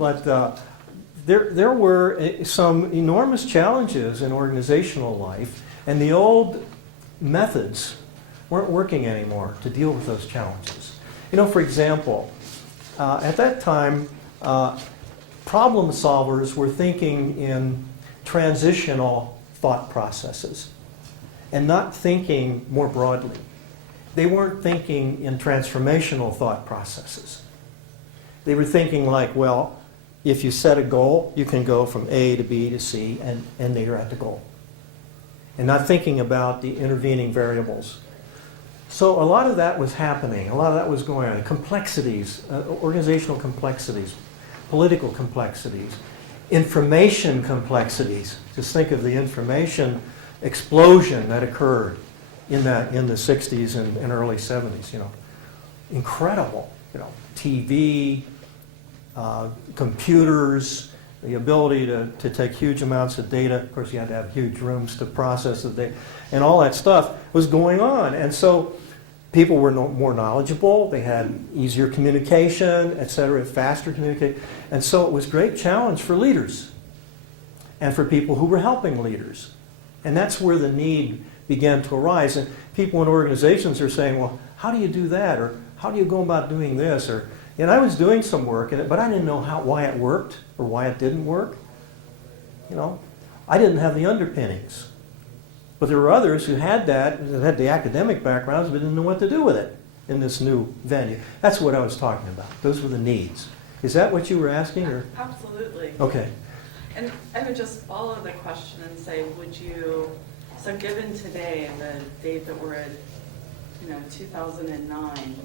But there were some enormous challenges in organizational life, and the old methods weren't working anymore to deal with those challenges. You know, for example, at that time, problem solvers were thinking in transitional thought processes and not thinking more broadly. They weren't thinking in transformational thought processes. They were thinking like, well, if you set a goal, you can go from A to B to C, and then you're at the goal. And not thinking about the intervening variables. So a lot of that was happening. A lot of that was going on. Complexities, organizational complexities, political complexities, information complexities. Just think of the information explosion that occurred in the 60s and early 70s. You know, incredible. You know, TV, computers, the ability to take huge amounts of data. Of course, you had to have huge rooms to process the data, and all that stuff was going on. And so people were more knowledgeable. They had easier communication, et cetera, faster communication. And so it was a great challenge for leaders and for people who were helping leaders. And that's where the need began to arise. And people in organizations are saying, well, how do you do that? Or how do you go about doing this? And I was doing some work in it, but I didn't know why it worked or why it didn't work. You know, I didn't have the underpinnings. But there were others who had that had the academic backgrounds, but didn't know what to do with it in this new venue. That's what I was talking about. Those were the needs. Is that what you were asking? Or? Absolutely. Okay. And I would just follow the question and say, would you, so given today and the date that we're at, 2009,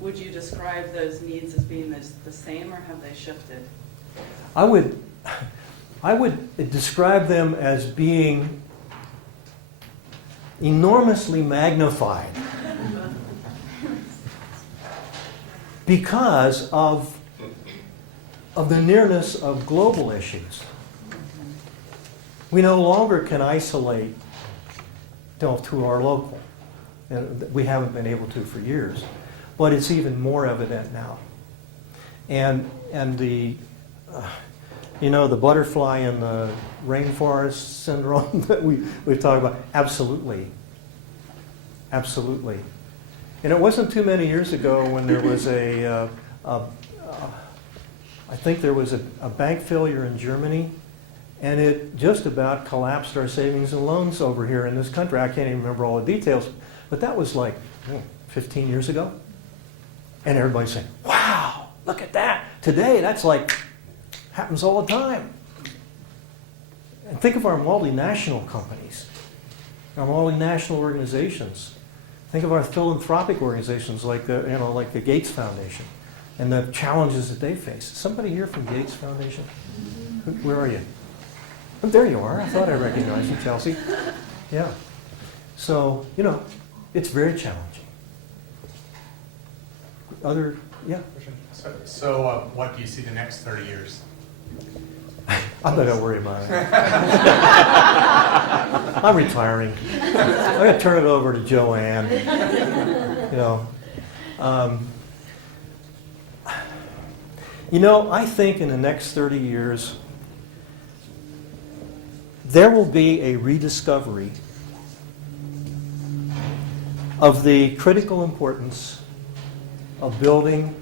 would you describe those needs as being the same, or have they shifted? I would describe them as being enormously magnified because of the nearness of global issues. We no longer can isolate to our local. And we haven't been able to for years. But it's even more evident now. And the the butterfly in the rainforest syndrome that we've talked about, absolutely. Absolutely. And it wasn't too many years ago when there was I think there was a bank failure in Germany, and it just about collapsed our savings and loans over here in this country. I can't even remember all the details, but that was like 15 years ago. And everybody's saying, wow, look at that. Today, that's like, happens all the time. And think of our multinational companies, our multinational organizations. Think of our philanthropic organizations like the Gates Foundation and the challenges that they face. Somebody here from Gates Foundation? Where are you? Oh, there you are. I thought I recognized you, Chelsea. Yeah. So, it's very challenging. Yeah. So what do you see the next 30 years? I'm not going to worry about it. I'm retiring. I'm going to turn it over to Joanne. I think in the next 30 years, there will be a rediscovery of the critical importance of building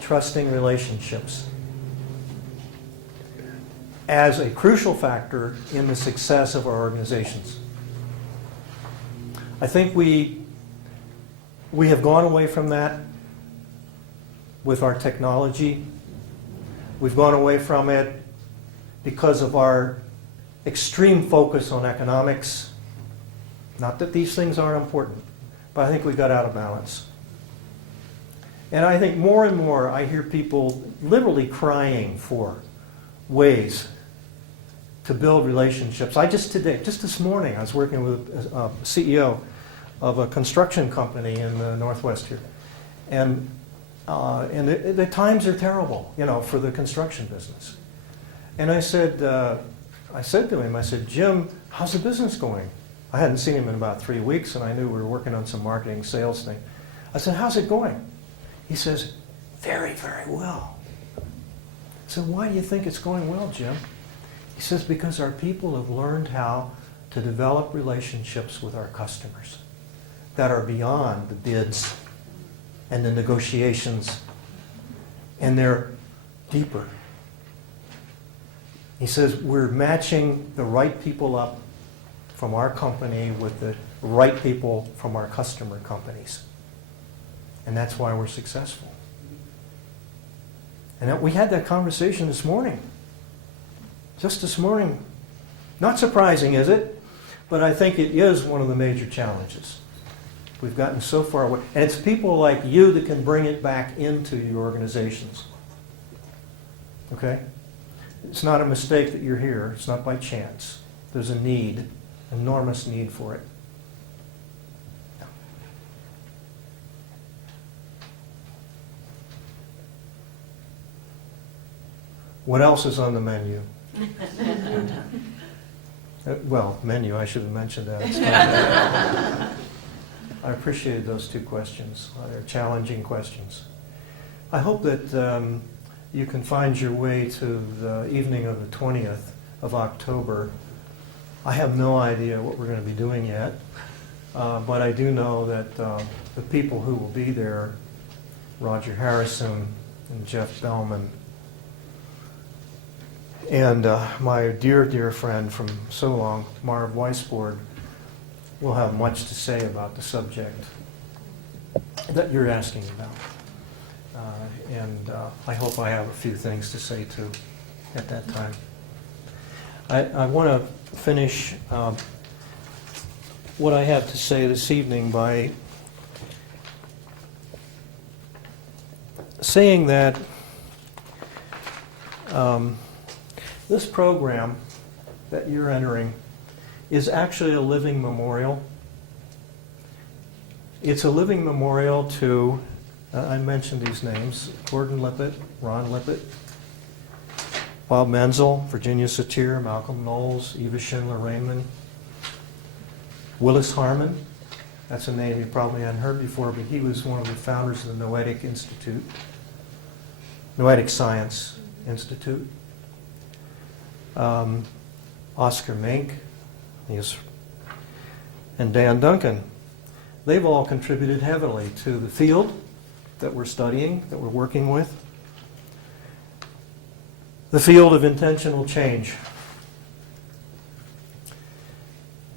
trusting relationships as a crucial factor in the success of our organizations. I think we have gone away from that with our technology. We've gone away from it because of our extreme focus on economics. Not that these things aren't important, but I think we got out of balance. And I think more and more I hear people literally crying for ways to build relationships. Just this morning, I was working with a CEO of a construction company in the Northwest here. And the times are terrible, for the construction business. And I said to him, Jim, how's the business going? I hadn't seen him in about 3 weeks, and I knew we were working on some marketing sales thing. I said, how's it going? He says, very, very well. said, why do you think it's going well, Jim? He says, because our people have learned how to develop relationships with our customers that are beyond the bids and the negotiations, and they're deeper. He says, we're matching the right people up from our company with the right people from our customer companies. And that's why we're successful. And we had that conversation this morning. Just this morning. Not surprising, is it? But I think it is one of the major challenges. We've gotten so far away. And it's people like you that can bring it back into your organizations. Okay? It's not a mistake that you're here. It's not by chance. There's a need, enormous need for it. What else is on the menu? Well, menu, I should have mentioned that. I appreciated those two questions. They're challenging questions. I hope that you can find your way to the evening of the 20th of October. I have no idea what we're going to be doing yet, but I do know that the people who will be there, Roger Harrison and Jeff Bellman, and my dear, dear friend from so long, Marv Weisbord, will have much to say about the subject that you're asking about. And I hope I have a few things to say too at that time. I want to finish what I have to say this evening by saying that this program that you're entering is actually a living memorial. It's a living memorial to, I mentioned these names, Gordon Lippett, Ron Lippett, Bob Menzel, Virginia Satir, Malcolm Knowles, Eva Schindler Raymond, Willis Harmon. That's a name you probably hadn't heard before, but he was one of the founders of the Noetic Institute, Noetic Science Institute. Oscar Mink, and Dan Duncan. They've all contributed heavily to the field that we're studying, that we're working with. The field of intentional change.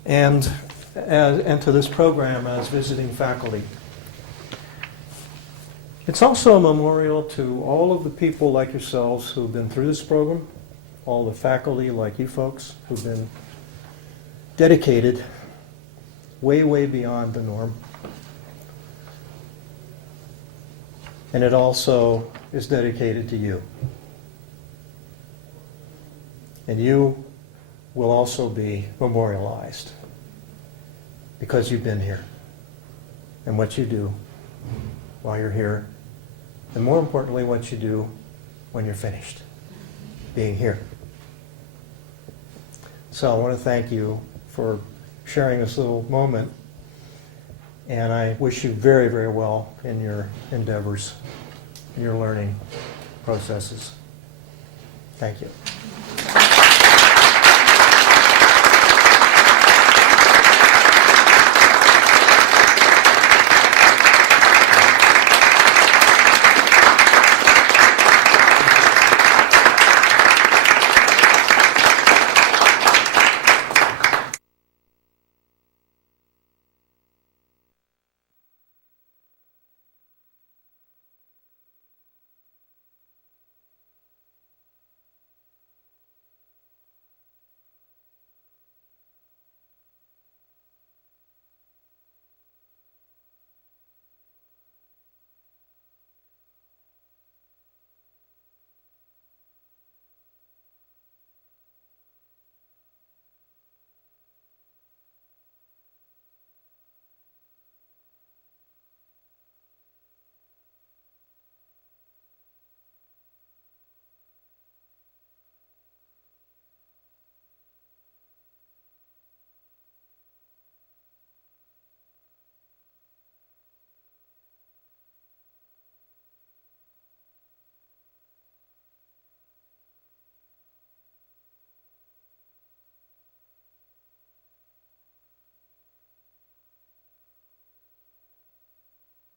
And to this program as visiting faculty. It's also a memorial to all of the people like yourselves who've been through this program, all the faculty like you folks who've been dedicated way, way beyond the norm. And it also is dedicated to you. And you will also be memorialized because you've been here and what you do while you're here, and more importantly, what you do when you're finished being here. So I want to thank you for sharing this little moment, and I wish you very, very well in your endeavors, in your learning processes. Thank you.